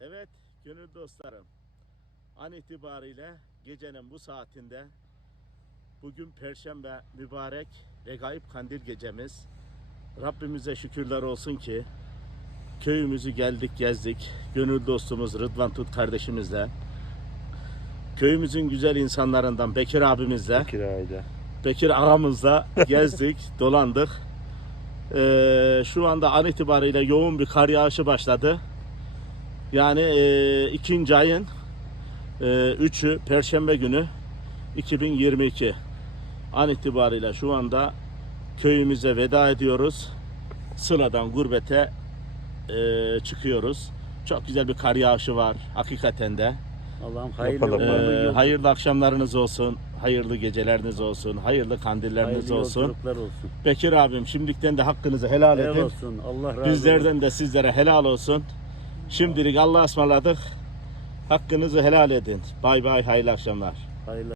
Evet gönül dostlarım. An itibariyle gecenin bu saatinde bugün Perşembe mübarek Regaib Kandil gecemiz. Rabbimize şükürler olsun ki köyümüzü geldik gezdik. Gönül dostumuz Rıdvan Tut kardeşimizle köyümüzün güzel insanlarından Bekir abimizle Kirayda. Bekir ağamızla gezdik, dolandık. Ee, şu anda an itibariyle yoğun bir kar yağışı başladı. Yani e, ikinci ayın e, üçü Perşembe günü 2022 an itibariyle şu anda köyümüze veda ediyoruz. Sıla'dan gurbete e, çıkıyoruz. Çok güzel bir kar yağışı var hakikaten de. Allah'ım hayırlı yol- hayırlı akşamlarınız olsun, hayırlı geceleriniz olsun, hayırlı kandilleriniz hayırlı olsun. olsun. Bekir abim şimdilikten de hakkınızı helal Helal edin. olsun. Allah razı olsun. Bizlerden de sizlere helal olsun. Şimdilik Allah'a ısmarladık. Hakkınızı helal edin. Bay bay hayırlı akşamlar. Hayırlı